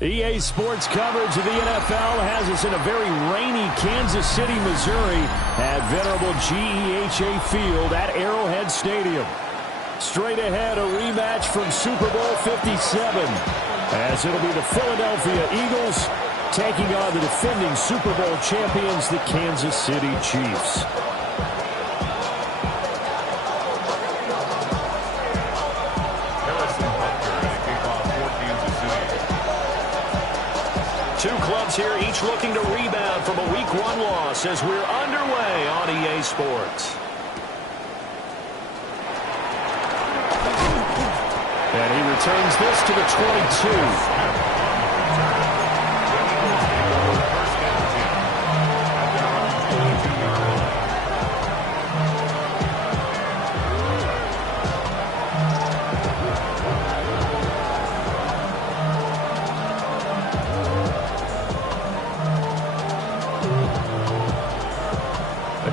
EA Sports coverage of the NFL has us in a very rainy Kansas City, Missouri at venerable GEHA Field at Arrowhead Stadium. Straight ahead, a rematch from Super Bowl 57, as it'll be the Philadelphia Eagles taking on the defending Super Bowl champions, the Kansas City Chiefs. Two clubs here, each looking to rebound from a Week 1 loss as we're underway on EA Sports. And he returns this to the 22.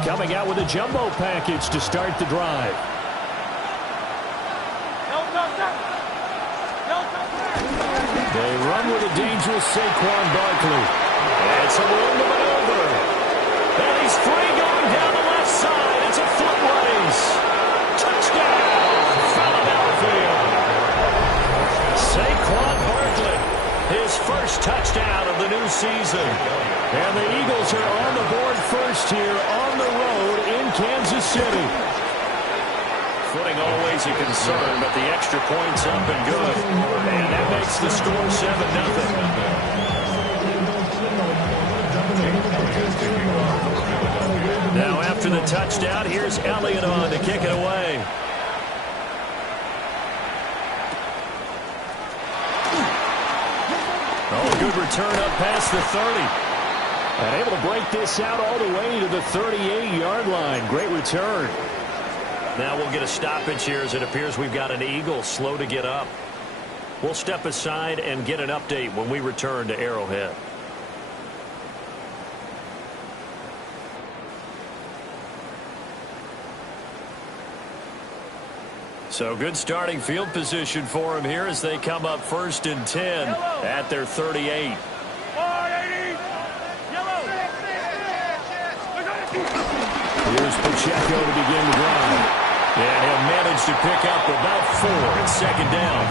Coming out with a jumbo package to start the drive. They run with a dangerous Saquon Barkley. And some room to maneuver. And he's free going down the left side. It's a foot race. Touchdown, Philadelphia. Saquon Barkley, his first touchdown of the new season. And the Eagles are on the board first here on the road in Kansas City. Footing always a concern, but the extra point's up and good. And that makes the score 7-0. Now after the touchdown, here's Elliott on to kick it away. Oh, good return up past the 30. And able to break this out all the way to the 38-yard line. Great return. Now we'll get a stoppage here as it appears we've got an Eagle slow to get up. We'll step aside and get an update when we return to Arrowhead. So good starting field position for him here as they come up 1st and 10 at their 38. Here's Pacheco to begin the drive. And he'll manage to pick up about 4 and 2nd down.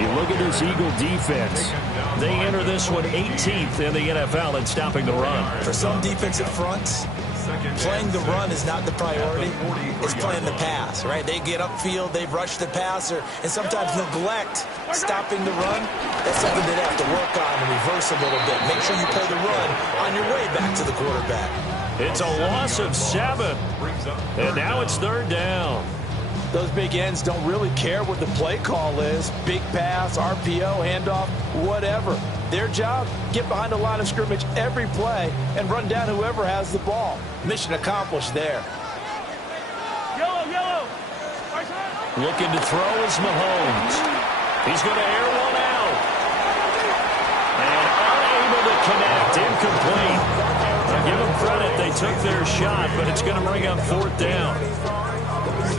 You look at this Eagle defense. They enter this one 18th in the NFL in stopping the run. For some defensive fronts, playing the run is not the priority. It's playing the pass, right? They get upfield, they rush the passer, and sometimes neglect stopping the run. That's something they have to work on and reverse a little bit. Make sure you play the run on your way back to the quarterback. It's a loss of 7. And now it's 3rd down. Those big ends don't really care what the play call is. Big pass, RPO, handoff, whatever. Their job, get behind the line of scrimmage every play and run down whoever has the ball. Mission accomplished there. Yellow. Looking to throw is Mahomes. He's going to air one out. And unable to connect. Incomplete. Now give them credit. They took their shot, but it's going to bring up 4th down.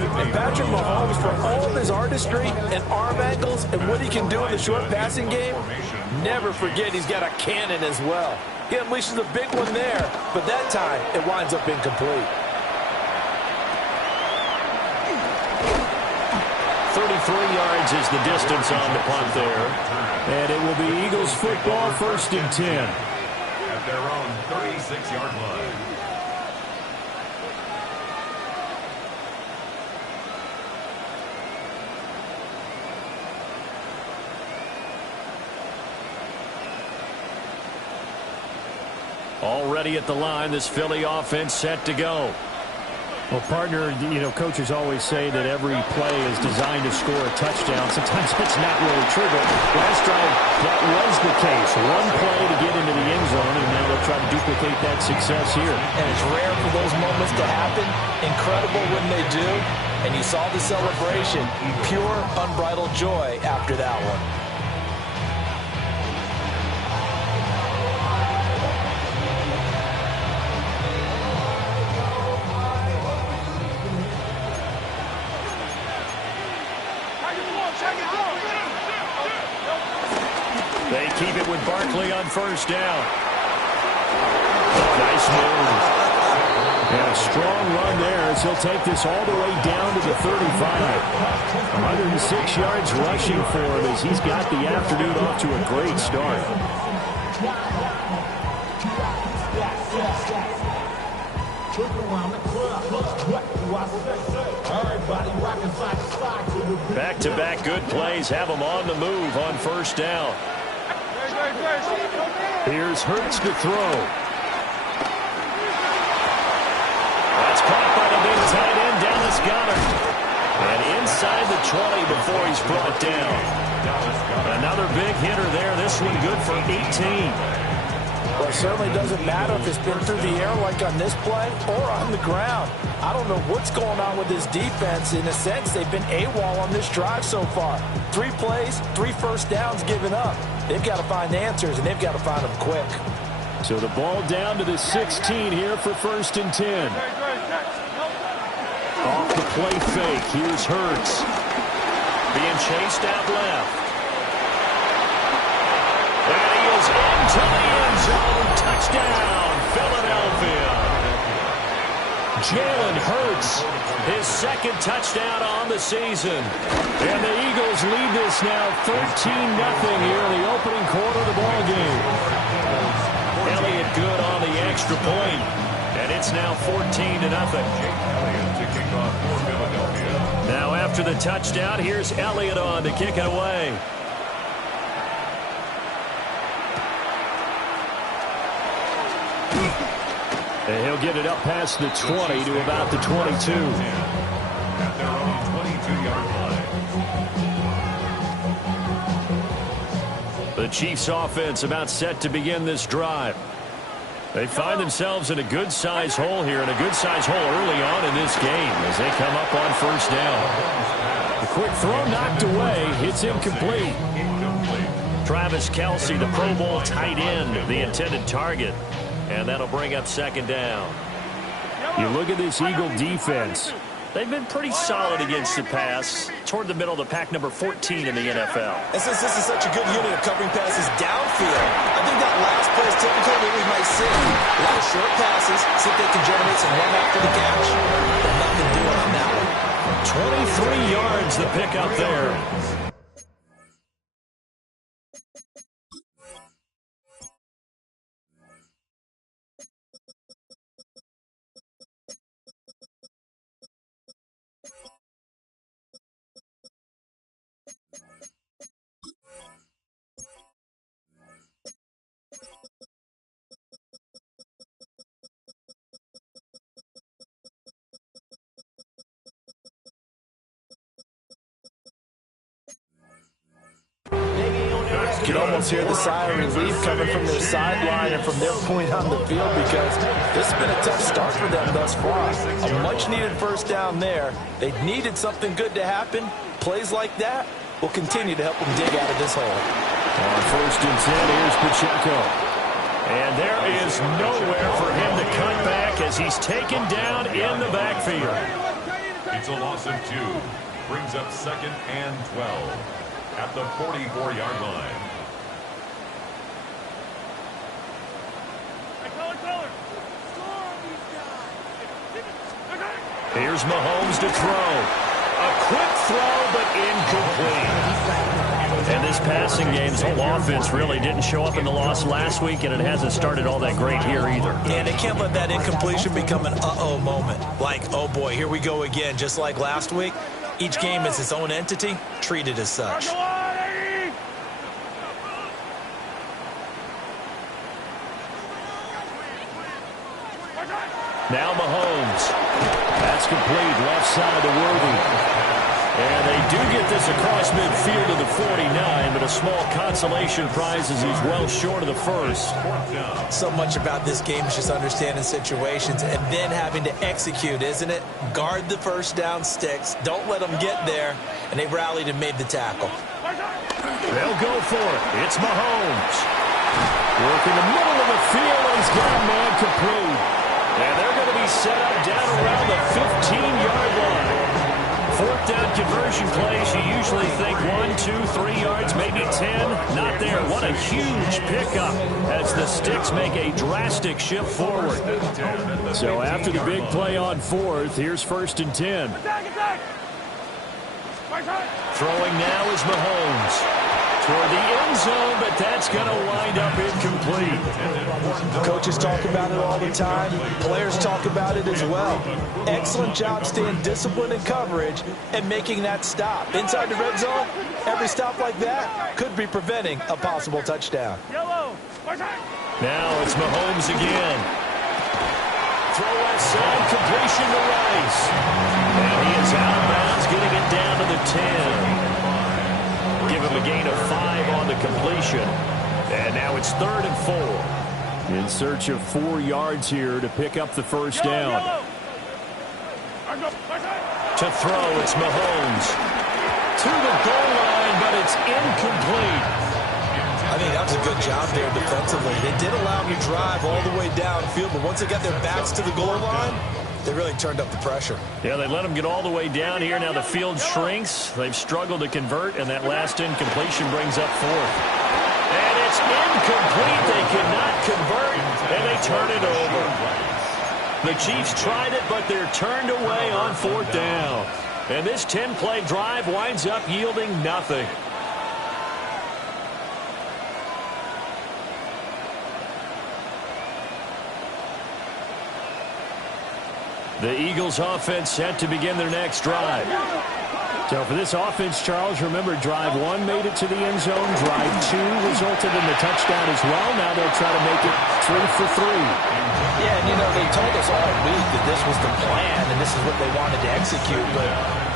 And Patrick Mahomes, for all of his artistry and arm angles and what he can do in the short passing game, never forget he's got a cannon as well. He unleashes a big one there, but that time it winds up incomplete. 33 yards is the distance on the punt there. And it will be Eagles football, 1st and 10. At their own 36-yard line. Already at the line, this Philly offense set to go. Well, partner, coaches always say that every play is designed to score a touchdown. Sometimes it's not really true, but last drive, that was the case. One play to get into the end zone, and now they'll try to duplicate that success here. And it's rare for those moments to happen. Incredible when they do. And you saw the celebration. Pure, unbridled joy after that one. They keep it with Barkley on first down. Nice move. And a strong run there as he'll take this all the way down to the 35. 106 yards rushing for him as he's got the afternoon off to a great start. Back-to-back good plays have him on the move on first down. Here's Hurts to throw. That's caught by the big tight end, Dallas Goedert. And inside the 20 before he's brought down. Another big hitter there. This one good for 18. Well, it certainly doesn't matter if it's been through the air like on this play or on the ground. I don't know what's going on with this defense. In a sense, they've been AWOL on this drive so far. 3 plays, 3 first downs given up. They've got to find answers, and they've got to find them quick. So the ball down to the 16 here for 1st and 10. Off the play fake. Here's Hurts. Being chased out left. And he is into the end zone. Touchdown, Philadelphia. Jalen Hurts, his 2nd touchdown on the season. And the Eagles lead this now 13-0 here in the opening quarter of the ball game. Elliott good on the extra point, and it's now 14-0. Now after the touchdown, here's Elliott on to kick it away. And he'll get it up past the 20 to about the 22. At their own 22-yard line. The Chiefs offense about set to begin this drive. They find themselves in a good-sized hole here, and a good-sized hole early on in this game as they come up on first down. The quick throw knocked away. It's incomplete. Travis Kelce, the Pro Bowl tight end, the intended target. And that'll bring up 2nd down. You look at this Eagle defense. They've been pretty solid against the pass. Toward the middle of the pack, number 14 in the NFL. And since this is such a good unit of covering passes downfield, I think that last play is typical of what we might see. A lot of short passes, see if they can generate some run after the catch. But nothing doing on that one. 23 yards the pickup there. You can almost hear the sigh of relief coming from their sideline and from their point on the field, because this has been a tough start for them thus far. A much-needed first down there. They needed something good to happen. Plays like that will continue to help them dig out of this hole. On 1st and 10, here's Pacheco. And there is nowhere for him to cut back as he's taken down in the backfield. It's a loss of 2. Brings up 2nd and 12 at the 44-yard line. Here's Mahomes to throw. A quick throw, but incomplete. And this passing game's whole offense really didn't show up in the loss last week, and it hasn't started all that great here either. And they can't let that incompletion become an uh-oh moment. Like, oh boy, here we go again, just like last week. Each game is its own entity, treated as such. Now Mahomes. That's complete, left side to Worthy. And they do get this across midfield to the 49, but a small consolation prize as he's well short of the first. So much about this game is just understanding situations and then having to execute, isn't it? Guard the first down sticks. Don't let them get there. And they rallied and made the tackle. They'll go for it. It's Mahomes. Working the middle of the field, and he's got a man complete. And they're going to be set up down around the 15-yard line. fourth down conversion plays, you usually think 1, 2, 3 yards, maybe 10. Not there. What a huge pickup as the Sticks make a drastic shift forward. So after the big play on fourth, here's 1st and 10. Throwing now is Mahomes. Toward the end zone, but that's going to wind up incomplete. Coaches talk about it all the time. Players talk about it as well. Excellent job staying disciplined in coverage and making that stop. Inside the red zone, every stop like that could be preventing a possible touchdown. Now it's Mahomes again. Throw left side, completion to Rice. And he is out of bounds, getting it down to the 10. Give him a gain of 5 on the completion. And now it's 3rd and 4. In search of 4 yards here to pick up the first down. To throw, it's Mahomes. To the goal line, but it's incomplete. I think that was a good job there defensively. They did allow him to drive all the way downfield, but once they got their backs to the goal line, they really turned up the pressure. Yeah, they let them get all the way down here. Now the field shrinks. They've struggled to convert, and that last incompletion brings up 4th. And it's incomplete. They cannot convert, and they turn it over. The Chiefs tried it, but they're turned away on 4th down. And this 10-play drive winds up yielding nothing. The Eagles offense set to begin their next drive. So for this offense, Charles, remember drive 1 made it to the end zone. Drive 2 resulted in the touchdown as well. Now they'll try to make it 3 for 3. Yeah, and you know, they told us all week that this was the plan and this is what they wanted to execute. But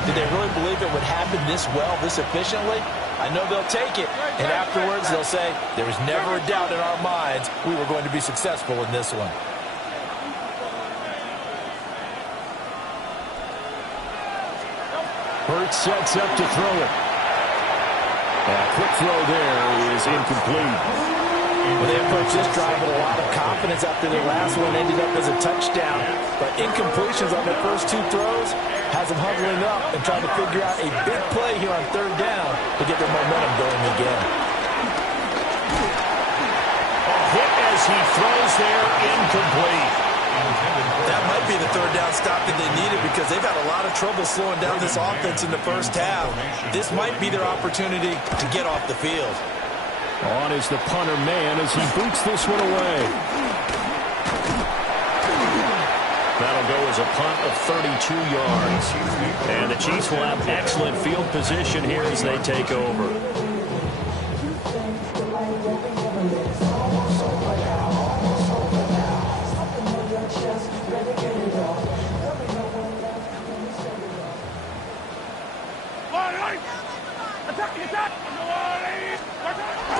did they really believe it would happen this well, this efficiently? I know they'll take it. And afterwards they'll say, there was never a doubt in our minds we were going to be successful in this one. Hurts sets up to throw it. A quick throw there is incomplete. Well, they approached this drive with a lot of confidence after their last one ended up as a touchdown. But incompletions on their first 2 throws has them huddling up and trying to figure out a big play here on 3rd down to get their momentum going again. A hit as he throws there, incomplete. That might be the 3rd down stop that they needed because they've had a lot of trouble slowing down this offense in the first half. This might be their opportunity to get off the field. On is the punter man as he boots this one away. That'll go as a punt of 32 yards. And the Chiefs will have excellent field position here as they take over.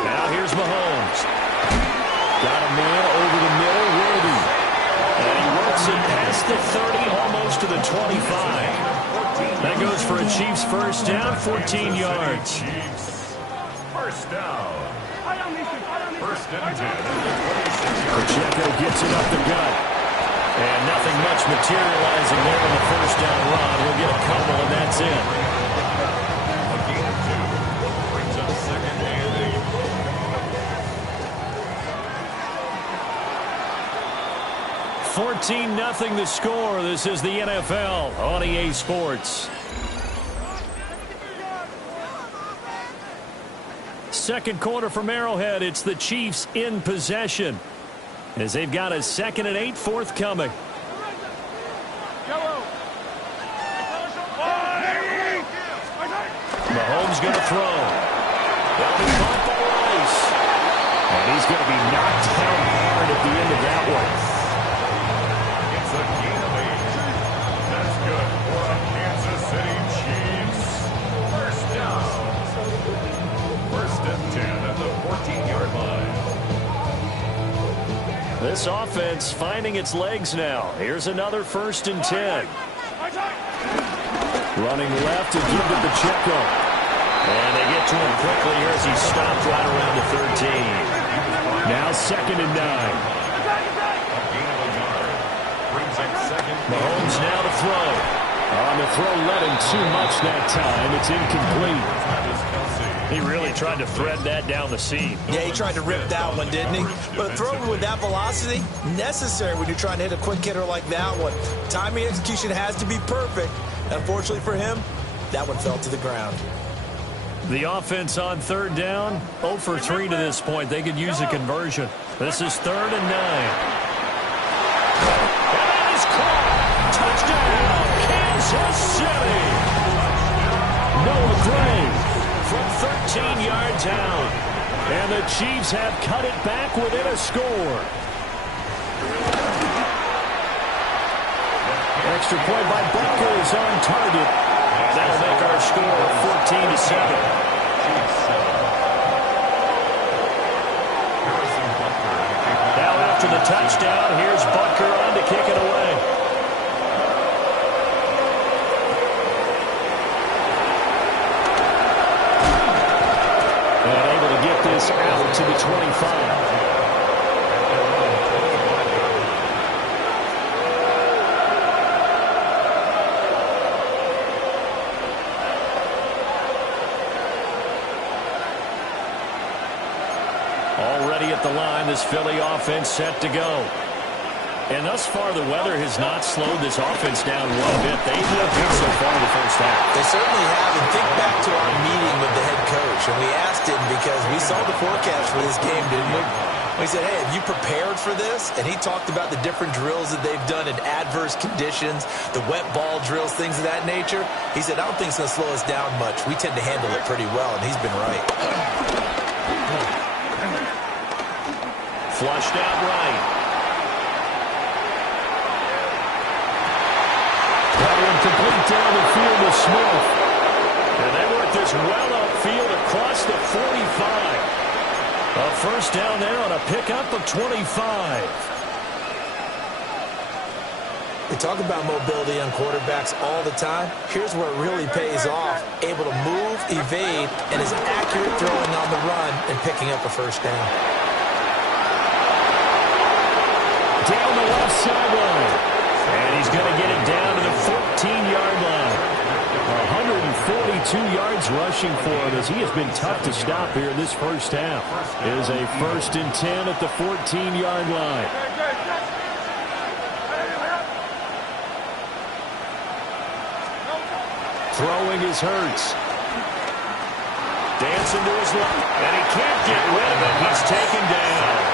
Now here's Mahomes. Got a man over the middle, Worthy. And he works it past the 30, almost to the 25. That goes for a Chiefs first down, 14 yards. First down. 1st and 10. Pacheco gets it up the gut. And nothing much materializing there on the first down run. He'll get a couple, and that's it. 14-0 the score. This is the NFL on EA Sports. Second quarter from Arrowhead. It's the Chiefs in possession as they've got a 2nd and 8 forthcoming. Mahomes going to throw. That'll be caught by Rice. And he's going to be knocked down hard at the end of that one. It's a gain of 8. That's good for the Kansas City Chiefs. First down. 1st and 10 at the 14-yard line. This offense finding its legs now. Here's another 1st and 10. Running left to give to Pacheco. And they get to him quickly here as he stopped right around the 13. Now 2nd and 9. Mahomes now to throw. The throw led him too much that time. It's incomplete. He really tried to thread that down the seam. Yeah, he tried to rip that one, didn't he? But a throw with that velocity, necessary when you're trying to hit a quick hitter like that one. Timing execution has to be perfect. Unfortunately for him, that one fell to the ground. The offense on third down, 0 for 3 to this point. They could use a conversion. This is 3rd and 9. And that is caught. Touchdown, Kansas City. Noah Gray from 13 yards out. And the Chiefs have cut it back within a score. Extra point by Butker is on target. That'll make our score 14-7. Now after the touchdown, here's Butker on to kick it away. And able to get this out to the 25. Already at the line, this Philly offense set to go. And thus far, the weather has not slowed this offense down one bit. They've looked good so far in the first half. They certainly have. And think back to our meeting with the head coach. And we asked him because we saw the forecast for this game, didn't we? We said, hey, have you prepared for this? And he talked about the different drills that they've done in adverse conditions, the wet ball drills, things of that nature. He said, I don't think it's going to slow us down much. We tend to handle it pretty well, and he's been right. Flushed out right. That one complete down the field to Smith. And they work this well upfield across the 45. A first down there on a pickup of 25. They talk about mobility on quarterbacks all the time. Here's where it really pays off. Able to move, evade, and is accurate throwing on the run and picking up a first down. Down the left sideline. And he's going to get it down to the 14-yard line. 142 yards rushing for him as he has been tough to stop here in this first half. It is a 1st and 10 at the 14-yard line. Throwing is Hurts. Dancing to his left. And he can't get rid of it. He's taken down.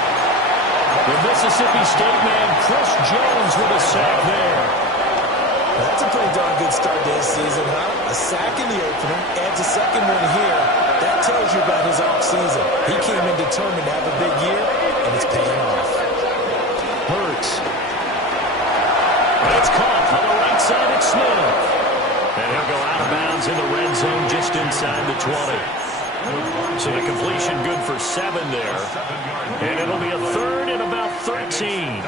The Mississippi State man, Chris Jones, with a sack there. That's a pretty darn good start to his season, huh? A sack in the opener, adds a second one here. That tells you about his offseason. He came in determined to have a big year, and it's paying off. Hurts. And it's caught on the right side at Smith. And he'll go out of bounds in the red zone just inside the 20. So the completion good for 7 there. And it'll be a 3rd and about 13.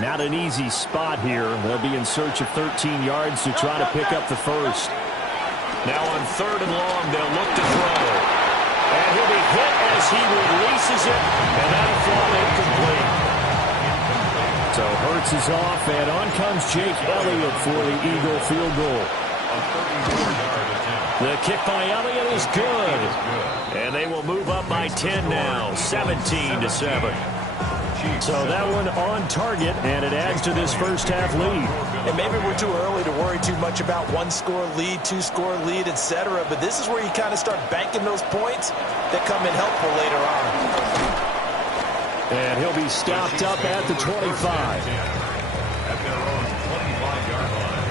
Not an easy spot here. They'll be in search of 13 yards to try to pick up the first. Now on 3rd and long, they'll look to throw. And he'll be hit as he releases it, and that'll fall incomplete. So Hurts is off, and on comes Jake Elliott for the Eagle field goal. The kick by Elliott is good. And they will move up by 10 now, 17-7. So that one on target, and it adds to this first half lead. And maybe we're too early to worry too much about 1-score lead, 2-score lead, etc. But this is where you kind of start banking those points that come in helpful later on. And he'll be stopped up at the 25. At their own 25-yard line.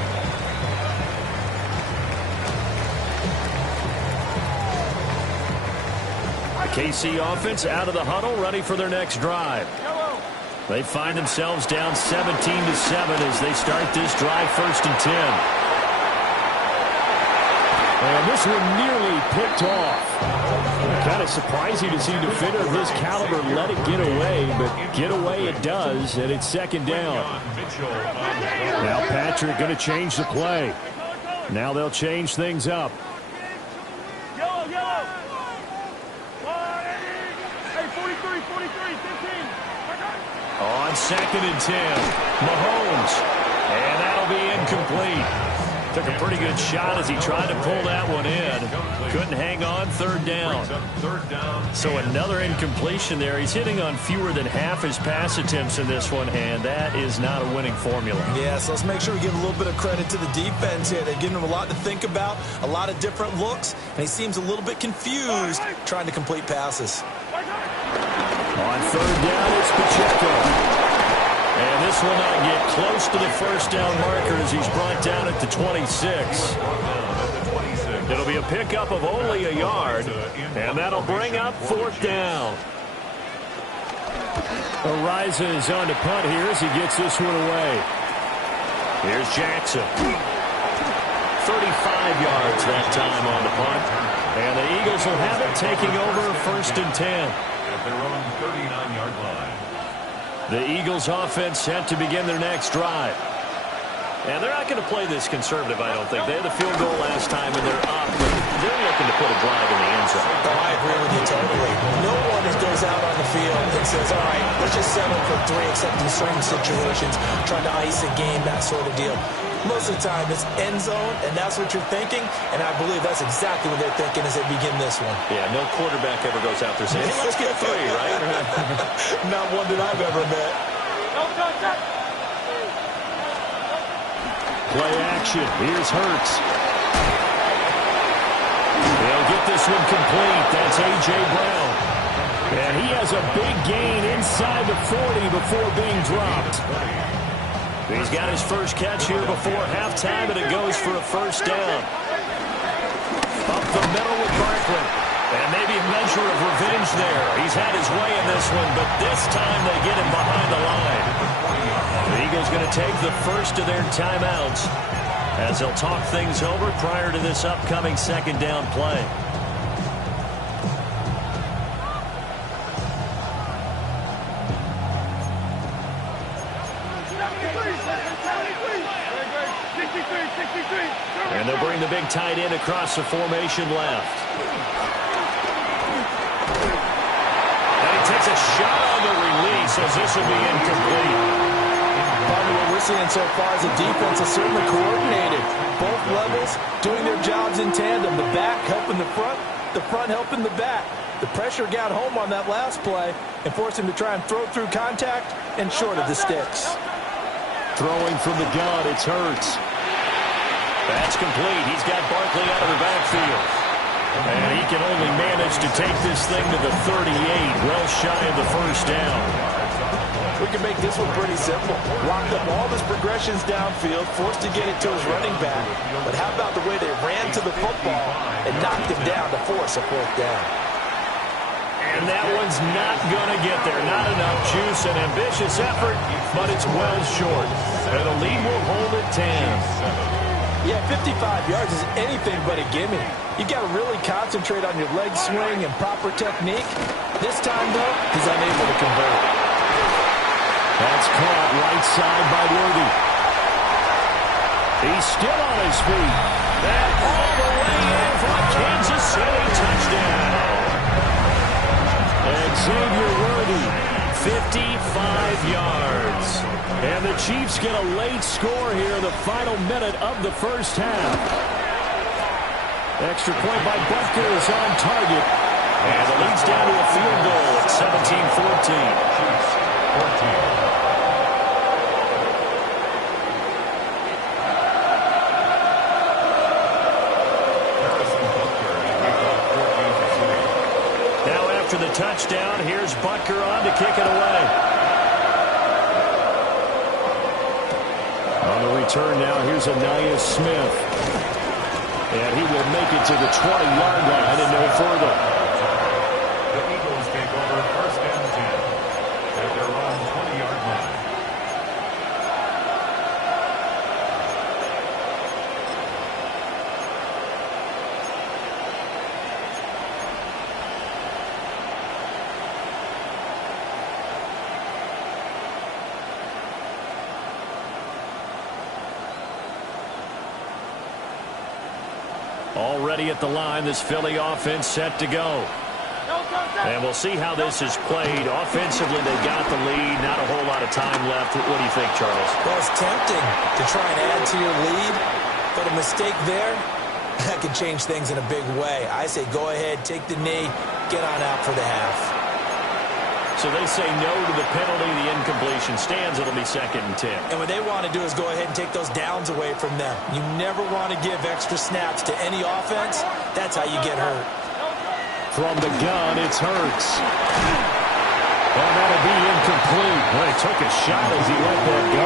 The KC offense out of the huddle, ready for their next drive. They find themselves down 17-7 as they start this drive, 1st and 10. And this one nearly picked off. Kind of surprising to see a defender of his caliber let it get away, but get away it does, and it's 2nd down. Now Patrick going to change the play. Now they'll change things up. on 2nd and 10. Mahomes. And that'll be incomplete. Took a pretty good shot as he tried to pull that one in. Couldn't hang on. 3rd down. So another incompletion there. He's hitting on fewer than half his pass attempts in this one, and that is not a winning formula. Yeah, so let's make sure we give a little bit of credit to the defense here. They've given him a lot to think about, a lot of different looks, and he seems a little bit confused trying to complete passes. On 3rd down, it's Pacheco. And this will not get close to the 1st down marker as he's brought down at the 26. It'll be a pickup of only a yard, and that'll bring up 4th down. Ariza is on to punt here as he gets this one away. Here's Jackson. 35 yards that time on the punt. And the Eagles will have it taking over 1st and 10. At their own 39-yard line. The Eagles offense set to begin their next drive. And they're not going to play this conservative, I don't think. They had the field goal last time, and they're up. But they're looking to put a drive in the end zone. Oh, I agree with you totally. No one goes out on the field and says, all right, let's just settle for 3, except in certain situations, trying to ice a game, that sort of deal. Most of the time, it's end zone, and that's what you're thinking. And I believe that's exactly what they're thinking as they begin this one. Yeah, no quarterback ever goes out there saying, hey, let's get 3, right? Not one that I've ever met. Play action. Here's Hurts. They'll get this one complete. That's A.J. Brown. And he has a big gain inside the 40 before being dropped. He's got his first catch here before halftime, and it goes for a 1st down. Up the middle with Barkley. And maybe a measure of revenge there. He's had his way in this one, but this time they get him behind the line. The Eagles going to take the first of their timeouts as they'll talk things over prior to this upcoming 2nd down play. And they'll bring the big tight end across the formation left. And he takes a shot on the release as this will be incomplete. Part of what we're seeing so far is the defense is certainly coordinated. Both levels doing their jobs in tandem. The back helping the front helping the back. The pressure got home on that last play and forced him to try and throw through contact and short of the sticks. Throwing from the gun, it's Hurts. That's complete. He's got Barkley out of the backfield. And he can only manage to take this thing to the 38, well shy of the 1st down. We can make this one pretty simple. Locked up all his progressions downfield, forced to get it to his running back. But how about the way they ran to the football and knocked him down to force a 4th down? And that one's not going to get there. Not enough juice, an ambitious effort, but it's well short. And the lead will hold at 10. Yeah, 55 yards is anything but a gimme. You've got to really concentrate on your leg swing and proper technique. This time, though, he's unable to convert. That's caught right side by Worthy. He's still on his feet. And all the way in for a Kansas City touchdown. Xavier Worthy, 55 yards. And the Chiefs get a late score here in the final minute of the 1st half. Extra point by Butker is on target. And the lead's down to a field goal at 17-14. Now after the touchdown, here's Butker on to kick it away. On the return now, here's Anaya Smith. And he will make it to the 20-yard line and no further. The Eagles take over 1st and 10 at their own 20-yard line. Already at the line, this Philly offense set to go. And we'll see how this is played. Offensively, they got the lead. Not a whole lot of time left. What do you think, Charles? Well, it's tempting to try and add to your lead, but a mistake there, that could change things in a big way. I say go ahead, take the knee, get on out for the half. So they say no to the penalty. The incompletion stands. It'll be 2nd and 10. And what they want to do is go ahead and take those downs away from them. You never want to give extra snaps to any offense. That's how you get hurt. From the gun, it's Hurts. And that'll be incomplete. Well, he took a shot as he let that go.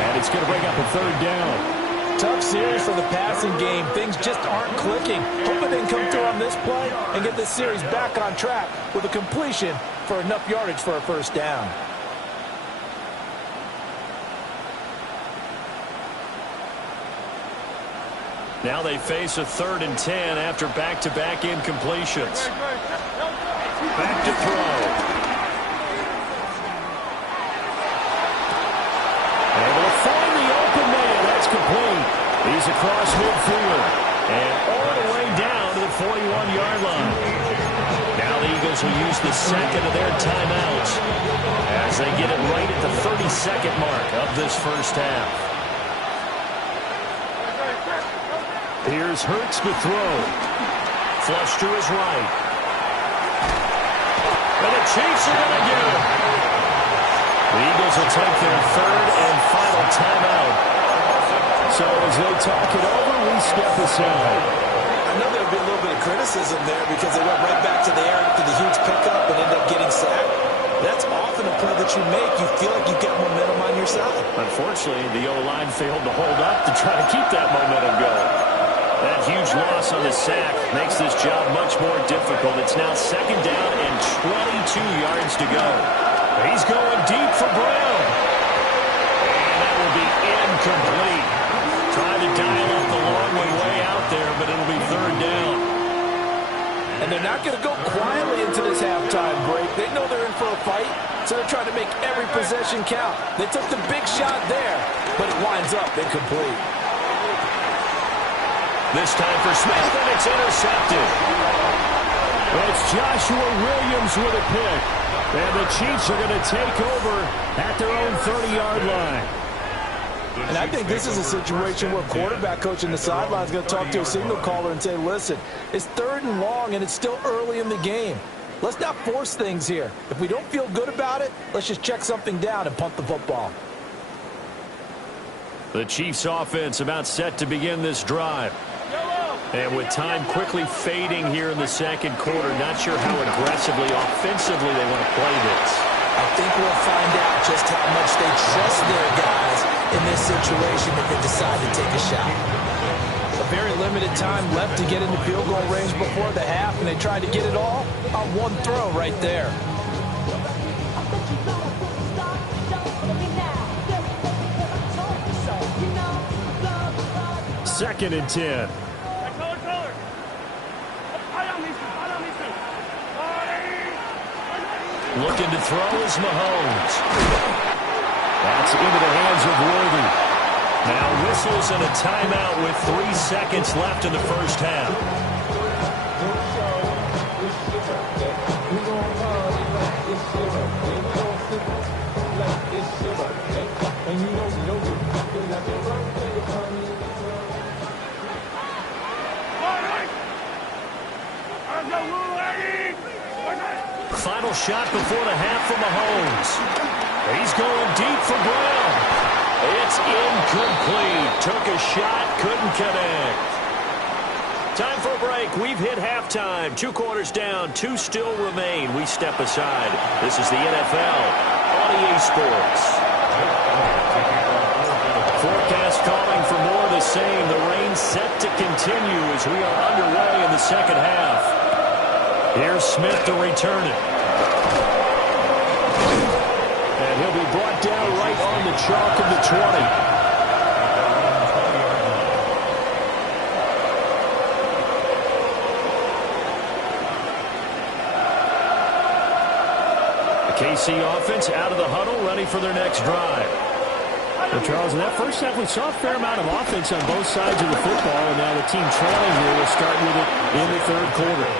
And it's going to bring up a 3rd down. Tough series for the passing game. Things just aren't clicking. Hoping they can come through on this play and get this series back on track with a completion for enough yardage for a 1st down. Now they face a 3rd and 10 after back-to-back incompletions. Back to throw. Able to find the open man. That's complete. He's across midfield. And all the way down to the 41-yard line. Now the Eagles will use the 2nd of their timeouts as they get it right at the 32nd mark of this 1st half. Here's Hurts to throw. Flush to his right. And the Chiefs are going to get it. The Eagles will take their 3rd and final timeout. So as they talk it over, we step aside. I know there'll be a little bit of criticism there because they went right back to the air after the huge pickup and ended up getting sacked. That's often a play that you make. You feel like you've got momentum on your side. Unfortunately, the O-line failed to hold up to try to keep that momentum going. That huge loss on the sack makes this job much more difficult. It's now 2nd down and 22 yards to go. He's going deep for Brown. And that will be incomplete. Trying to dial up the long one way out there, but it'll be 3rd down. And they're not going to go quietly into this halftime break. They know they're in for a fight, so they're trying to make every possession count. They took the big shot there, but it winds up incomplete. This time for Smith, and it's intercepted. It's Joshua Williams with a pick. And the Chiefs are going to take over at their own 30-yard line. And I think this is a situation where quarterback coach in the sideline is going to talk to a signal caller and say, listen, it's 3rd and long, and it's still early in the game. Let's not force things here. If we don't feel good about it, let's just check something down and punt the football. The Chiefs offense about set to begin this drive. And with time quickly fading here in the 2nd quarter, not sure how aggressively, offensively they want to play this. I think we'll find out just how much they trust their guys in this situation if they decide to take a shot. A very limited time left to get into field goal range before the half, and they tried to get it all on one throw right there. Second and 10. Looking to throw is Mahomes. That's into the hands of Worthy. Now whistles and a timeout with 3 seconds left in the 1st half. Final shot before the half for Mahomes. He's going deep for Brown. It's incomplete. Took a shot, couldn't connect. Time for a break. We've hit halftime. 2 quarters down, 2 still remain. We step aside. This is the NFL on EA Sports. Forecast calling for more of the same. The rain set to continue as we are underway in the 2nd half. Here's Smith to return it. And he'll be brought down right on the chalk of the 20. The KC offense out of the huddle, ready for their next drive. Well, Charles, in that first half, we saw a fair amount of offense on both sides of the football, and now the team trailing here will start with it in the 3rd quarter.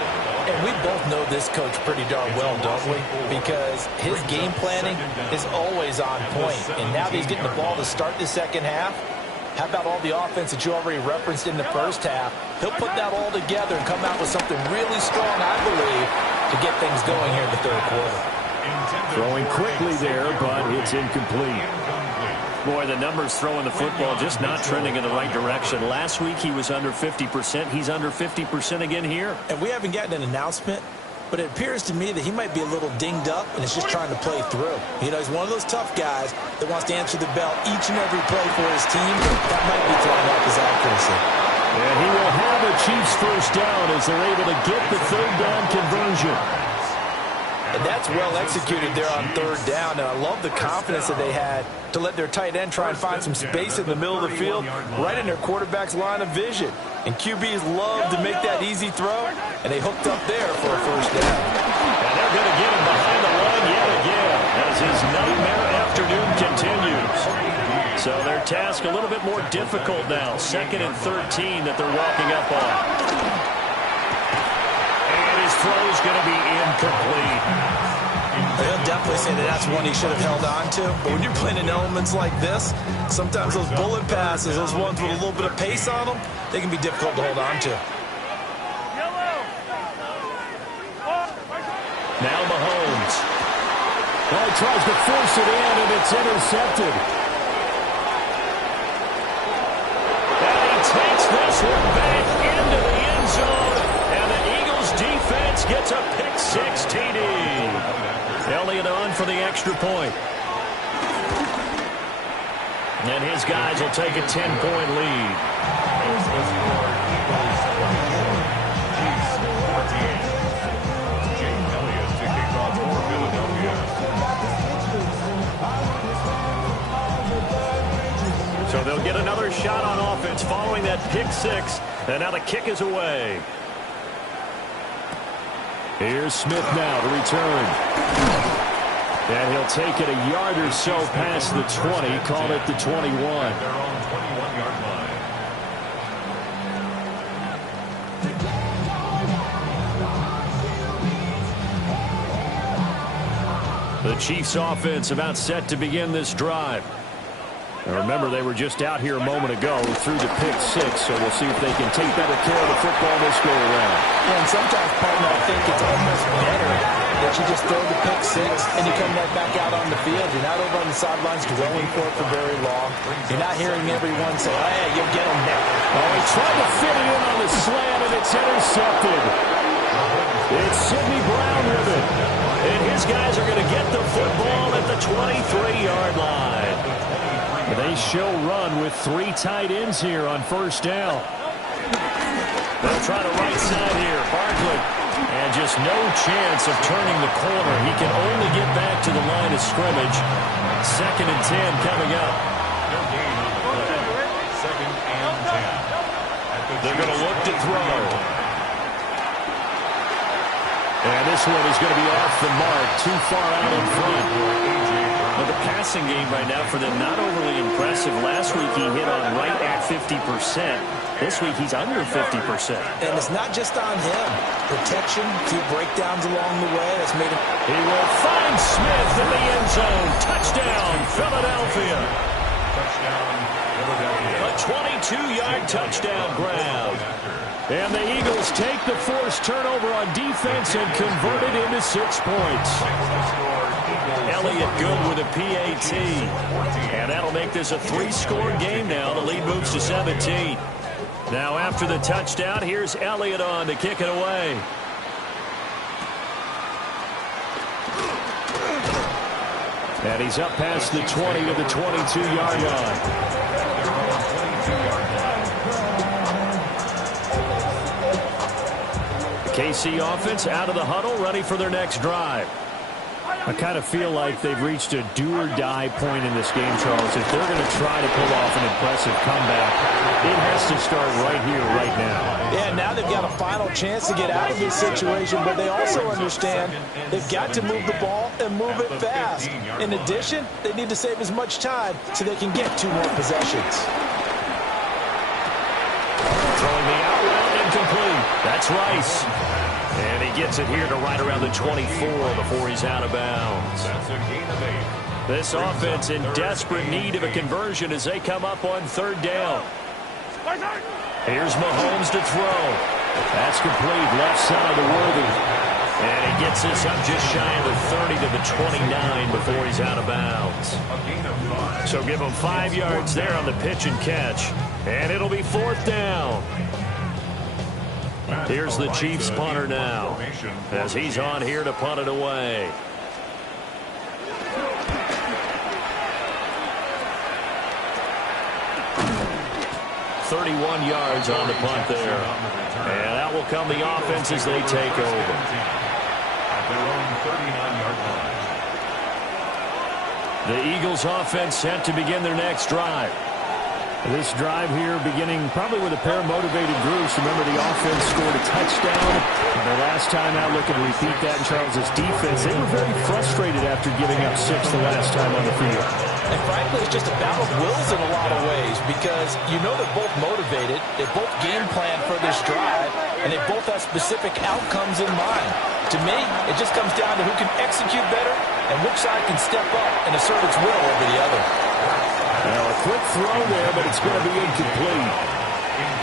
And we both know this coach pretty darn well, don't we? Because his game planning is always on point. And now that he's getting the ball to start the second half, how about all the offense that you already referenced in the first half? He'll put that all together and come out with something really strong, I believe, to get things going here in the third quarter. Throwing quickly there, but it's incomplete. Boy, the numbers throwing the football just not trending in the right direction. Last week he was under 50%. He's under 50% again here. And we haven't gotten an announcement, but it appears to me that he might be a little dinged up and is just trying to play through. You know, he's one of those tough guys that wants to answer the bell each and every play for his team. That might be throwing off his accuracy. And he will have a Chiefs first down as they're able to get the third down conversion. And that's well executed there on third down. And I love the confidence that they had to let their tight end try and find some space in the middle of the field, right in their quarterback's line of vision. And QBs love to make that easy throw, and they hooked up there for a first down. And they're going to get him behind the line yet again as his nightmare afternoon continues. So their task a little bit more difficult now. 2nd and 13 that they're walking up on. And his throw's going to be incomplete. They'll definitely say that that's one he should have held on to. But when you're playing in elements like this, sometimes those bullet passes, those ones with a little bit of pace on them, they can be difficult to hold on to. Now Mahomes. Well, he tries to force it in, and it's intercepted. And he takes this one back into the end zone. And the Eagles defense gets a pick-6 TD. Elliott on for the extra point. And his guys will take a 10-point lead. So they'll get another shot on offense following that pick-6. And now the kick is away. Here's Smith now to return. And he'll take it a yard or so past the 20, call it the 21. They're on 21-yard line. The Chiefs offense about set to begin this drive. Now remember, they were just out here a moment ago through the pick-6, so we'll see if they can take better care of the football this go around. And sometimes, partner, I think it's almost better that you just throw the pick-6 and you come right back out on the field. You're not over on the sidelines dwelling for it for very long. You're not hearing everyone say, oh, yeah, you'll get them now. Oh, he tried to fit it in on the slant, and it's intercepted. It's Sidney Brown with it. And his guys are going to get the football at the 23-yard line. They show run with 3 tight ends here on first down. They'll try to right side here. Barkley. And just no chance of turning the corner. He can only get back to the line of scrimmage. 2nd and 10 coming up. Their gain on the play. 2nd and 10. They're going to look to throw. And this one is going to be off the mark. Too far out in front. But the passing game right now for them not overly impressive. Last week he hit on right at 50%. This week he's under 50%. And it's not just on him. Protection, a few breakdowns along the way. That's made him. He will find Smith in the end zone. Touchdown, Philadelphia. Touchdown, Philadelphia. A 22-yard touchdown grab. And the Eagles take the forced turnover on defense and convert it into 6 points. Elliott good with a PAT. And that'll make this a 3-score game now. The lead moves to 17. Now after the touchdown, here's Elliott on to kick it away. And he's up past the 20 to the 22-yard line. KC offense out of the huddle, ready for their next drive. I kind of feel like they've reached a do-or-die point in this game, Charles. If they're going to try to pull off an impressive comeback, it has to start right here, right now. Yeah, now they've got a final chance to get out of this situation, but they also understand they've got to move the ball and move it fast. In addition, they need to save as much time so they can get 2 more possessions. Throwing the out route incomplete. That's Rice. And he gets it here to right around the 24 before he's out of bounds. That's a gain of 8. This offense in desperate need of a conversion as they come up on third down. Here's Mahomes to throw. That's complete, left side to Worthy. And he gets this up just shy of the 30 to the 29 before he's out of bounds. So give him 5 yards there on the pitch and catch. And it'll be fourth down. Here's the Chiefs punter now as he's on here to punt it away. .31 yards on the punt there. And that will come the offense as they take over. At their own 39-yard line. The Eagles offense set to begin their next drive. This drive here beginning probably with a pair of motivated groups. Remember, the offense scored a touchdown. The last time out, looking to repeat that in Charles' defense. They were very frustrated after giving up 6 the last time on the field. And frankly, it's just a battle of wills in a lot of ways because you know they're both motivated, they both game plan for this drive, and they both have specific outcomes in mind. To me, it just comes down to who can execute better and which side can step up and assert its will over the other. Well, a quick throw there, but it's going to be incomplete.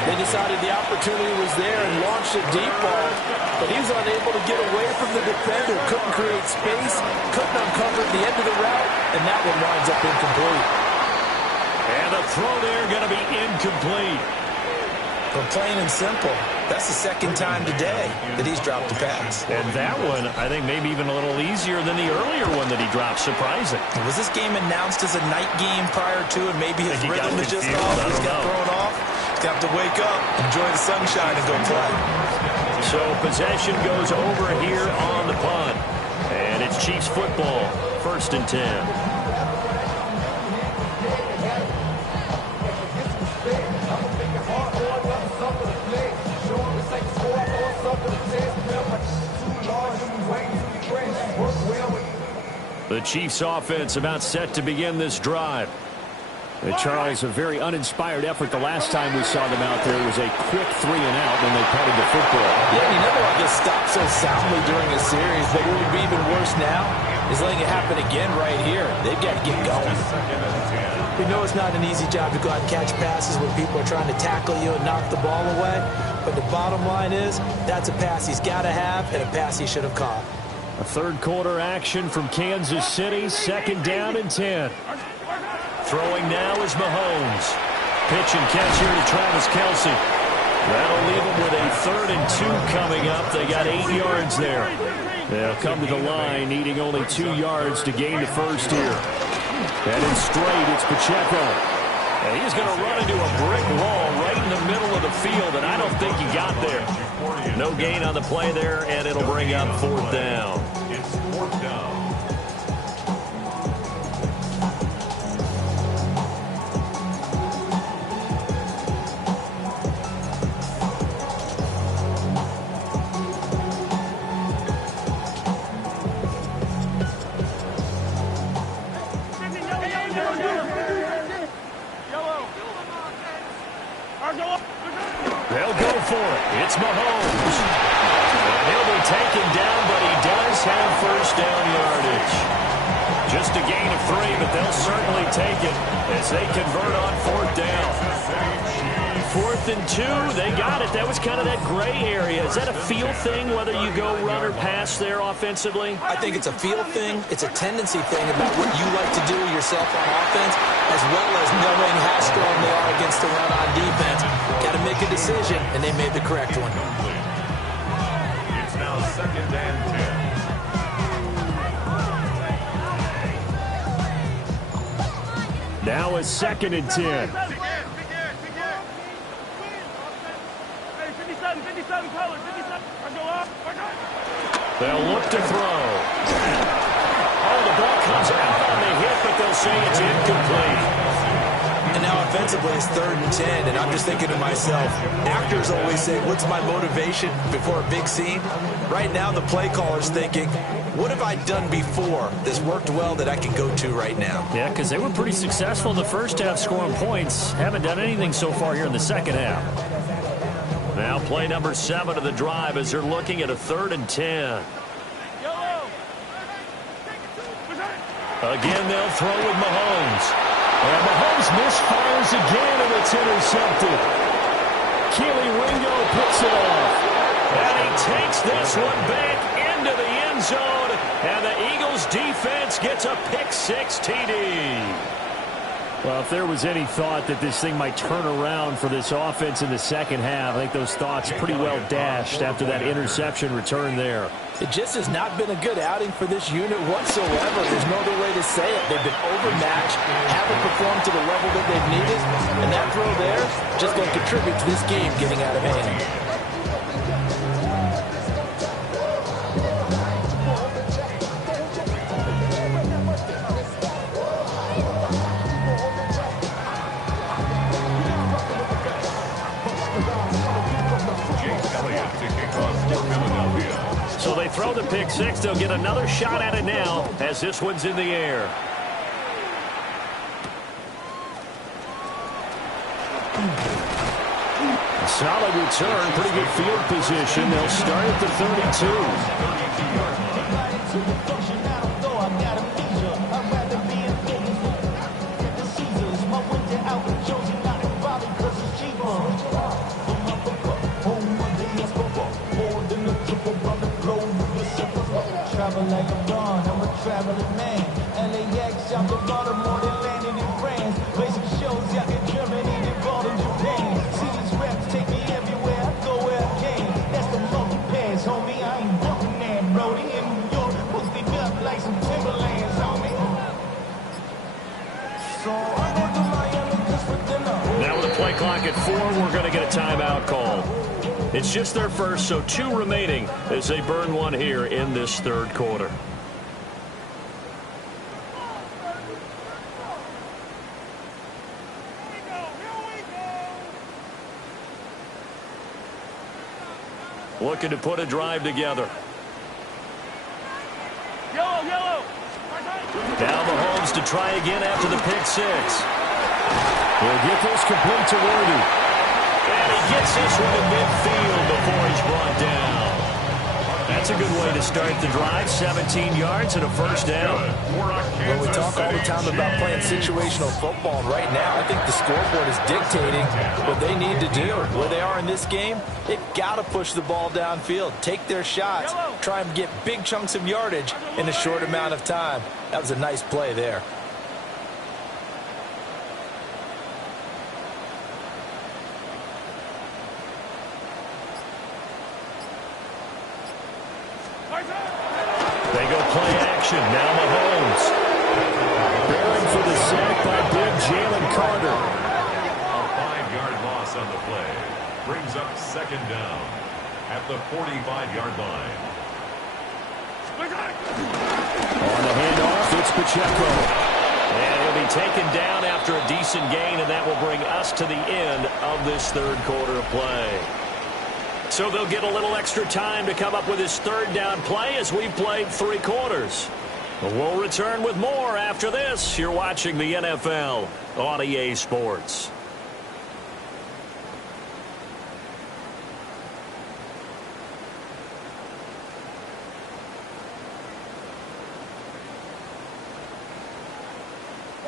They decided the opportunity was there and launched a deep ball, but he was unable to get away from the defender, couldn't create space, couldn't uncover the end of the route, and that one winds up incomplete. And the throw there going to be incomplete. But plain and simple, that's the second time today that he's dropped a pass. And that one, I think, maybe even a little easier than the earlier one that he dropped. Surprising. Was this game announced as a night game prior to, and maybe his rhythm is just off? He's got thrown off. He's got to wake up, enjoy the sunshine, and go play. So possession goes over here on the punt. And it's Chiefs football, 1st and 10. The Chiefs offense about set to begin this drive. Charles, a very uninspired effort the last time we saw them out there. It was a quick 3 and out when they punted the football. Yeah, you never want to get stopped so soundly during a series, but what would be even worse now is letting it happen again right here. They've got to get going. We know it's not an easy job to go out and catch passes when people are trying to tackle you and knock the ball away, but the bottom line is that's a pass he's got to have and a pass he should have caught. A third quarter action from Kansas City, 2nd down and 10. Throwing now is Mahomes. Pitch and catch here to Travis Kelce. That'll leave them with a 3rd and 2 coming up. They got 8 yards there. They'll come to the line, needing only 2 yards to gain the first here. Heading straight, it's Pacheco. And he's going to run into a brick wall right in the middle of the field, and I don't think he got there. No gain on the play there, and it'll bring up 4th down. It's 4th down. They'll go for it. It's Mahomes. And he'll be taken down, but he does have first down yardage. Just a gain of 3, but they'll certainly take it as they convert on 4th down. 4th and 2, they got it. That was kind of that gray area. Is that a feel thing, whether you go run or pass there offensively? I think it's a feel thing. It's a tendency thing about what you like to do yourself on offense, as well as knowing how strong they are against the run on defense. Got to make a decision, and they made the correct one. It's now 2nd and 10. Now it's 2nd and 10. They'll look to throw. Oh, the ball comes out on the hit, but they'll say it's incomplete. And now offensively it's 3rd and 10, and I'm just thinking to myself, actors always say, what's my motivation before a big scene? Right now the play caller's thinking, what have I done before that's worked well that I can go to right now? Yeah, because they were pretty successful in the first half scoring points. Haven't done anything so far here in the second half. Now play number 7 of the drive as they're looking at a 3rd and 10. Again, they'll throw with Mahomes. And Mahomes misfires again, and it's intercepted. Keely Ringo puts it off. And he takes this one back into the end zone. And the Eagles defense gets a pick-6 TD. Well, if there was any thought that this thing might turn around for this offense in the second half, I think those thoughts pretty well dashed after that interception return there. It just has not been a good outing for this unit whatsoever. There's no other way to say it. They've been overmatched, haven't performed to the level that they've needed, and that throw there just going to contribute to this game getting out of hand. So they throw the pick-6. They'll get another shot at it now as this one's in the air. Solid return, pretty good field position. They'll start at the 32. Like I'm gone, I'm a traveling man. LAX, I'm the Baltimore, they landed in France. Basic shows out in Germany, they bought in Japan. See these reps take me everywhere, I go where I can. That's the monkey pass, homie. I ain't walking that roadie in New York, posted up like some Timberlands, homie. So I go to Miami just for dinner. Now with the play clock at 4, we're going to get a timeout call. It's just their first, so 2 remaining as they burn one here in this 3rd quarter. Looking to put a drive together. Yellow. Now Mahomes to try again after the pick-6. He'll get this complete to Worthy. And he gets this one in midfield before he's brought down. That's a good way to start the drive. 17 yards and a first down. Well, we talk all the time about playing situational football. And right now, I think the scoreboard is dictating what they need to do. Where they are in this game, they've got to push the ball downfield, take their shots, try and get big chunks of yardage in a short amount of time. That was a nice play there. They go play action. Now Mahomes. Barron for the sack by big Jalen Carter. A 5-yard loss on the play. Brings up 2nd down at the 45-yard line. On the handoff, it's Pacheco. And he'll be taken down after a decent gain, and that will bring us to the end of this 3rd quarter of play. So they'll get a little extra time to come up with his 3rd down play as we've played 3 quarters. We'll return with more after this. You're watching the NFL on EA Sports.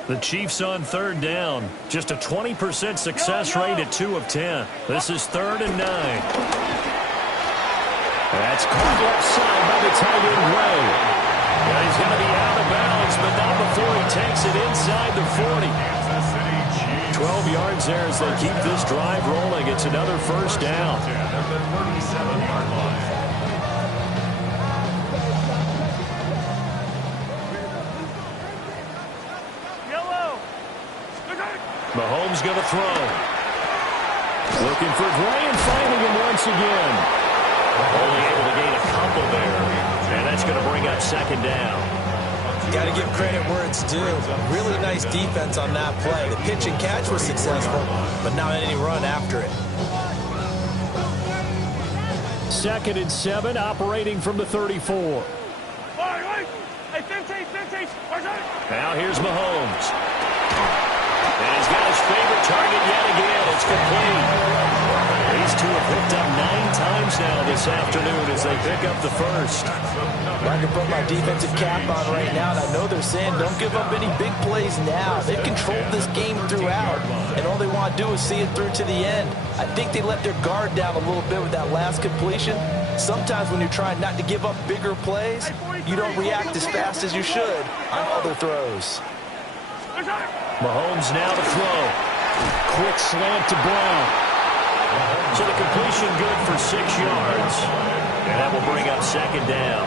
The Chiefs on 3rd down. Just a 20% success rate at 2 of 10. This is 3rd and 9. That's caught left side by the tight end Ray. And he's going to be out of bounds, but not before he takes it inside the 40. 12 yards there as they keep this drive rolling. It's another first down. At the 37-yard line. Mahomes going to throw. Looking for Gray and finding him once again. Only able to gain a couple there. And that's going to bring up 2nd down. Got to give credit where it's due. Really nice defense on that play. The pitch and catch was successful, but not any run after it. 2nd and 7, operating from the 34. Now here's Mahomes. And he's got his favorite target yet again. It's complete. He's 2 of Picked up 9 times now this afternoon as they pick up the first. I can put my defensive cap on right now, and I know they're saying don't give up any big plays now. They've controlled this game throughout, and all they want to do is see it through to the end. I think they let their guard down a little bit with that last completion. Sometimes when you're trying not to give up bigger plays, you don't react as fast as you should on other throws. Mahomes now to throw. Quick slant to Brown. So the completion good for 6 yards. And that will bring up second down.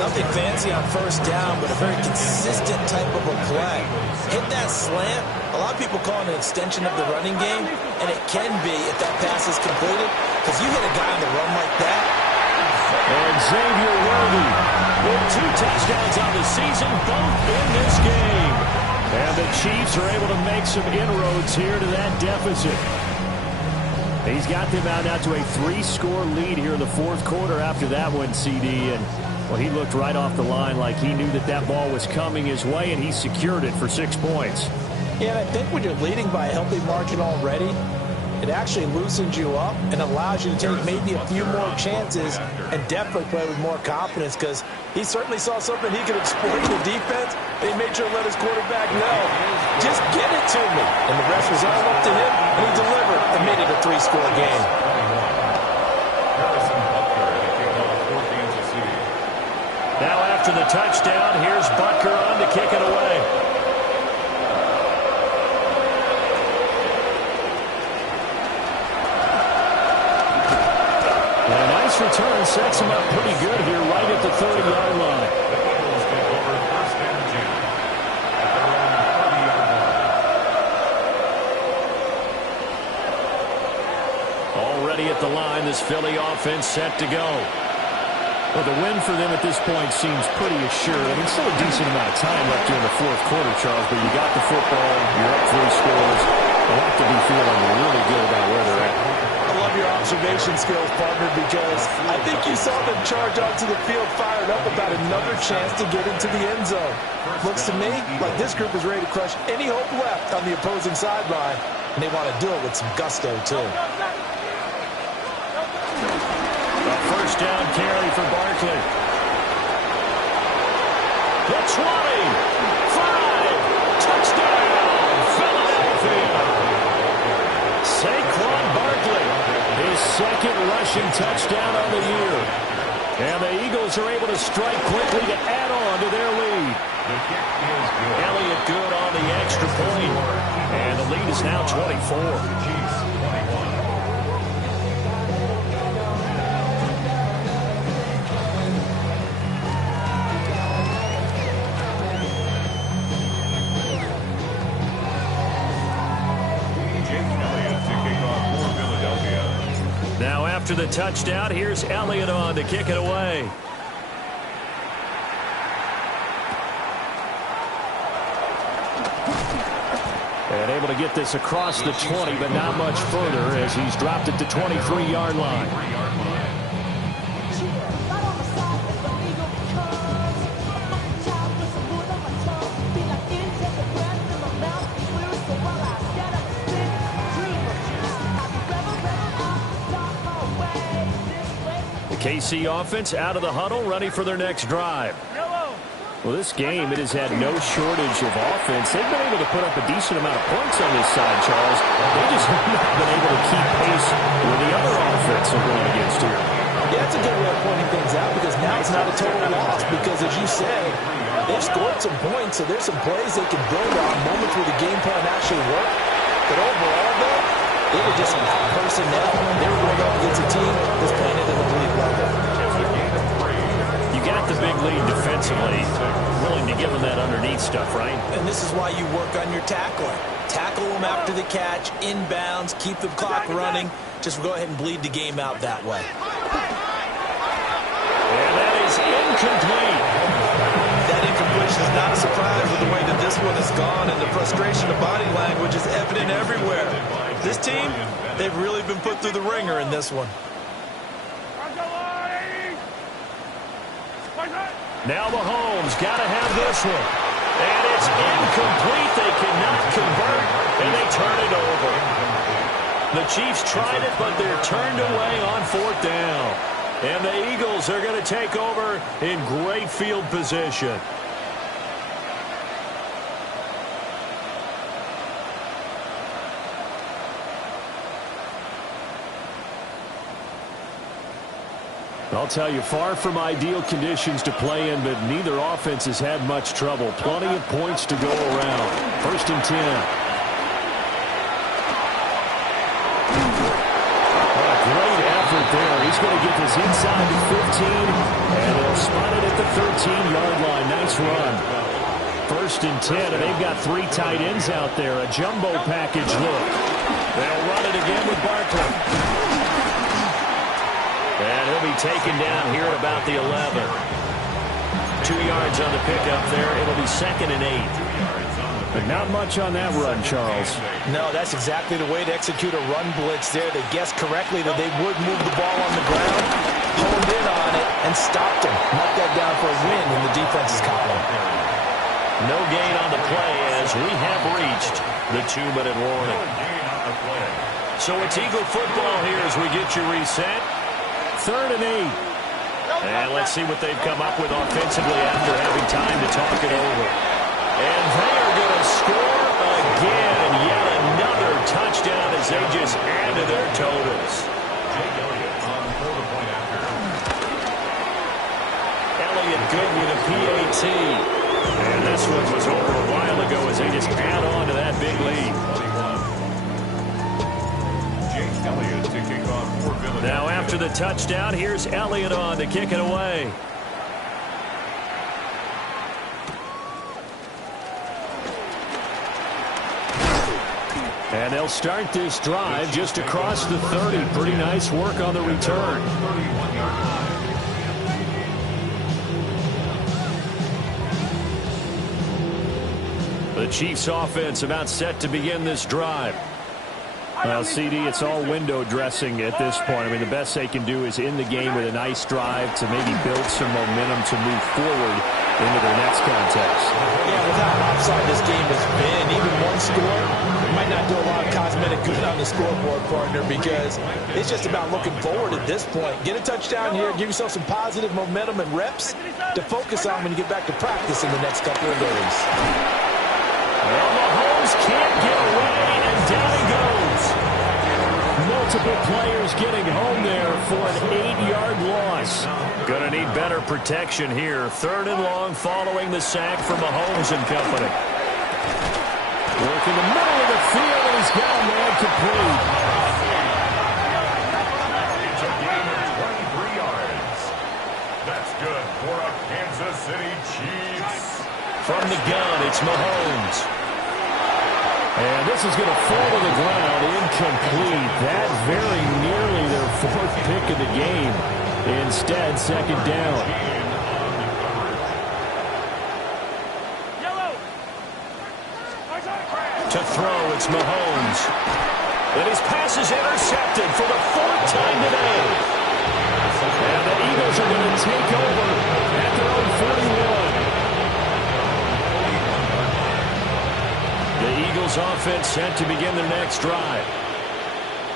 Nothing fancy on first down, but a very consistent type of a play. Hit that slant. A lot of people call it an extension of the running game, and it can be if that pass is completed, because you hit a guy on the run like that. And Xavier Worthy with 2 touchdowns on the season, both in this game. And the Chiefs are able to make some inroads here to that deficit. He's got them out now to a 3-score lead here in the fourth quarter after that one, CD. And, well, he looked right off the line like he knew that that ball was coming his way, and he secured it for 6 points. Yeah, and I think when you're leading by a healthy margin already, it actually loosens you up and allows you to take maybe a few more chances and definitely play with more confidence, because he certainly saw something he could exploit in the defense. They made sure to let his quarterback know, just get it to me. And the rest was all up to him, and he delivered and made it a 3-score game. Now after the touchdown, here's Butker on to kick it away. And a nice return sets him up pretty good here right at the 30-yard line. Already at the line, this Philly offense set to go. Well, the win for them at this point seems pretty assured. I mean, still a decent amount of time left here in the fourth quarter, Charles, but you got the football, you're up 3 scores. They'll have to be feeling really good about where they're at. I love your observation skills, partner, because I think you saw them charge onto the field fired up about another chance to get into the end zone. Looks to me like this group is ready to crush any hope left on the opposing sideline, and they want to do it with some gusto, too. A first down carry for Barkley. The 20, 5, touchdown, Philadelphia. Saquon Barkley, his second rushing touchdown on the year. And the Eagles are able to strike quickly to add on to their lead. Elliott good on the extra point. And the lead is now 24. Now after the touchdown, here's Elliott on to kick it away. And able to get this across the 20, but not much further as he's dropped it to 23-yard line. KC offense out of the huddle, ready for their next drive. Well, this game, it has had no shortage of offense. They've been able to put up a decent amount of points on this side, Charles. They just have not been able to keep pace with the other offense they're going against here. Yeah, that's a good way of pointing things out, because now it's not a total loss, because as you say, they've scored some points, so there's some plays they can build on, moments where the game plan actually worked. But overall, though, they were just out personnel. They were going up against a team that's playing at an elite level. You got the big lead defensively, willing to give them that underneath stuff, right? And this is why you work on your tackling. Tackle them after the catch, inbounds, keep the clock running. Just go ahead and bleed the game out that way. And that is incomplete. That incompletion is not a surprise with the way that this one has gone, and the frustration of body language is evident everywhere. This team, they've really been put through the ringer in this one. Now Mahomes got to have this one. And it's incomplete. They cannot convert, and they turn it over. The Chiefs tried it, but they're turned away on 4th down. And the Eagles are going to take over in great field position. I'll tell you, far from ideal conditions to play in, but neither offense has had much trouble. Plenty of points to go around. 1st and 10. What a great effort there. He's going to get this inside the 15, and they'll spot it at the 13-yard line. Nice run. 1st and 10, and they've got 3 tight ends out there. A jumbo package look. They'll run it again with Barkley. And he'll be taken down here at about the 11. 2 yards on the pickup there. It'll be 2nd and 8. But not much on that run, Charles. No, that's exactly the way to execute a run blitz there. They guessed correctly that they would move the ball on the ground, honed in on it, and stopped him. Mark that down for a win in the defense's column. No gain on the play as we have reached the 2-minute warning. So it's Eagle football here as we get you reset. 3rd and 8. And let's see what they've come up with offensively after having time to talk it over. And they are going to score again. Yet another touchdown as they just add to their totals. Elliott good with a PAT. And this one was over a while ago as they just add on to that big lead. Now after the touchdown, here's Elliott on to kick it away. And they'll start this drive just across the 30. Pretty nice work on the return. The Chiefs offense about set to begin this drive. Well, CD, it's all window dressing at this point. I mean, the best they can do is in the game with a nice drive to maybe build some momentum to move forward into their next contest. Yeah, with how lopsided this game has been, even one score might not do a lot of cosmetic good on the scoreboard, partner, because it's just about looking forward at this point. Get a touchdown here, give yourself some positive momentum and reps to focus on when you get back to practice in the next couple of days. Well, Mahomes can't get away, and down he goes. Multiple players getting home there for an 8-yard loss. Going to need better protection here. 3rd and long following the sack from Mahomes and company. Work in the middle of the field, and he's got a man complete. It's a gain of 23 yards. That's good for a Kansas City Chiefs. From the gun, it's Mahomes. And this is going to fall to the ground, incomplete. That very nearly their 4th pick of the game. Instead, 2nd down. To throw, it's Mahomes. And his pass is intercepted for the 4th time today. And the Eagles are going to take over at their own 41. The Eagles offense set to begin their next drive.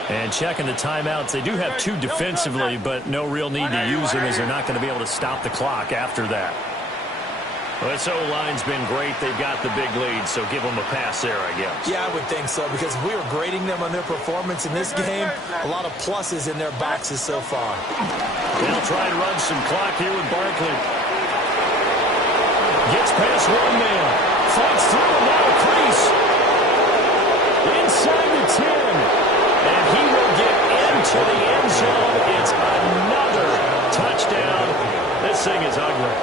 And checking the timeouts, they do have 2 defensively, but no real need to use them as they're not going to be able to stop the clock after that. Well, this O-line's been great. They've got the big lead, so give them a pass there, I guess. Yeah, I would think so, because if we were grading them on their performance in this game, a lot of pluses in their boxes so far. They'll try to run some clock here with Barkley. Gets past one man. Fights through the narrow crease. Inside the 10. And he will get into the end zone. It's another touchdown. This thing is ugly.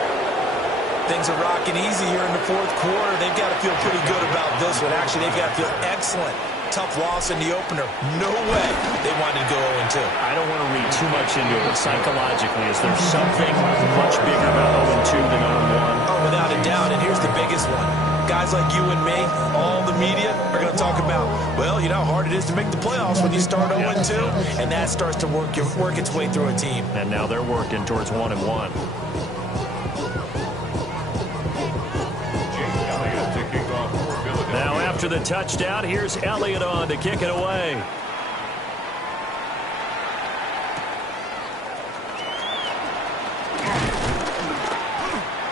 Things are rocking easy here in the 4th quarter. They've got to feel pretty good about this one. Actually, they've got to feel excellent. Tough loss in the opener. No way they wanted to go 0-2. I don't want to read too much into it, but psychologically, is there something much bigger about 0-2 than 0-1? Oh, without a doubt, and here's the biggest one. Guys like you and me, all the media, are going to talk about, well, you know how hard it is to make the playoffs when you start 0-2, and that starts to work its way through a team. And now they're working towards 1-1. Now after the touchdown, here's Elliott on to kick it away.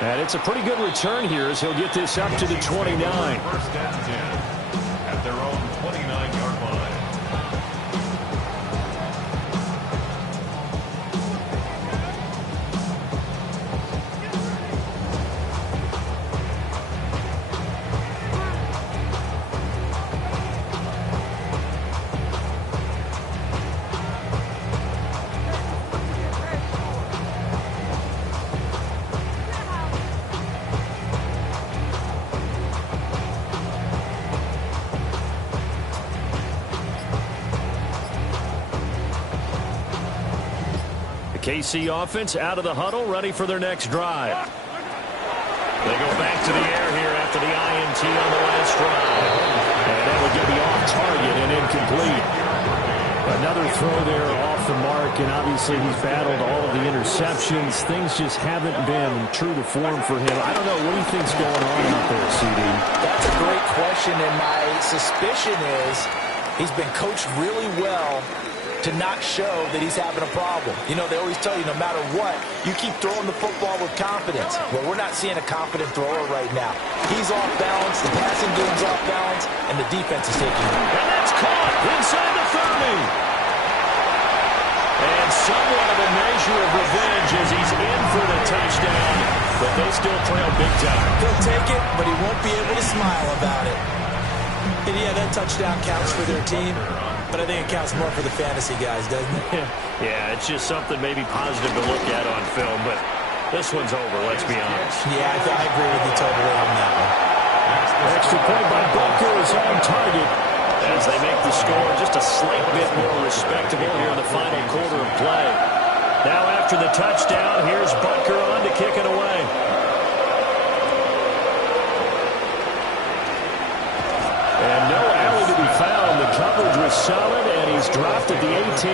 And it's a pretty good return here as he'll get this up to the 29. First and 10 at their own 29-yard line. KC offense out of the huddle, ready for their next drive. They go back to the air here after the INT on the last drive. And that would get me off target and incomplete. Another throw there off the mark, and obviously he's battled all of the interceptions. Things just haven't been true to form for him. I don't know. What do you think's going on out there, CD? That's a great question, and my suspicion is he's been coached really well to not show that he's having a problem. You know, they always tell you no matter what, you keep throwing the football with confidence. Well, we're not seeing a confident thrower right now. He's off balance, the passing game's off balance, and the defense is taking it. And that's caught inside the 30. And somewhat of a measure of revenge as he's in for the touchdown, but they still trail big time. He'll take it, but he won't be able to smile about it. And yeah, that touchdown counts for their team, but I think it counts more for the fantasy guys, doesn't it? Yeah, it's just something maybe positive to look at on film, but this one's over, let's be honest. Yeah, I agree with you totally on that one. Extra point by Butker is on target as they make the score just a slight bit more respectable here in the final quarter of play. Now after the touchdown, here's Butker on to kick it away. And no alley to be found. The coverage was solid, and he's dropped at the 18.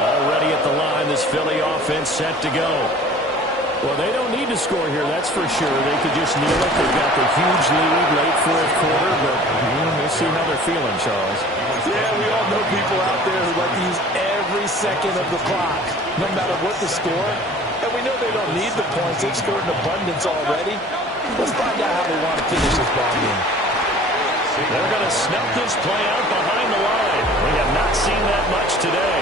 Already at the line, this Philly offense set to go. Well, they don't need to score here, that's for sure. They could just kneel it. They've got the huge lead late fourth quarter, but we'll see how they're feeling, Charles. Yeah, we all know people out there who like to use every second of the clock, no matter what the score. And we know they don't need the points. They've scored in abundance already. Let's find out how they want to finish this ball game. They're going to snuff this play out behind the line. We have not seen that much today.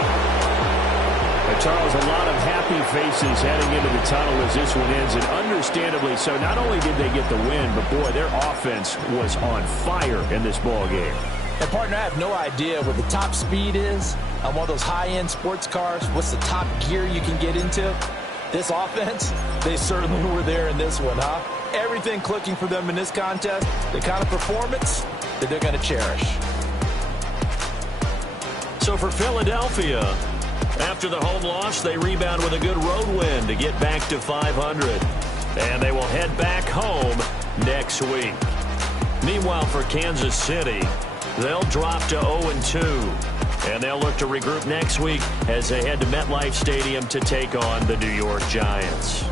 But Charles, a lot of happy faces heading into the tunnel as this one ends, and understandably so. Not only did they get the win, but boy, their offense was on fire in this ball game. And partner, I have no idea what the top speed is on one of those high-end sports cars. What's the top gear you can get into? This offense, they certainly were there in this one, huh? Everything clicking for them in this contest, the kind of performance that they're going to cherish. So for Philadelphia, after the home loss, they rebound with a good road win to get back to 500. And they will head back home next week. Meanwhile, for Kansas City, they'll drop to 0-2. And they'll look to regroup next week as they head to MetLife Stadium to take on the New York Giants.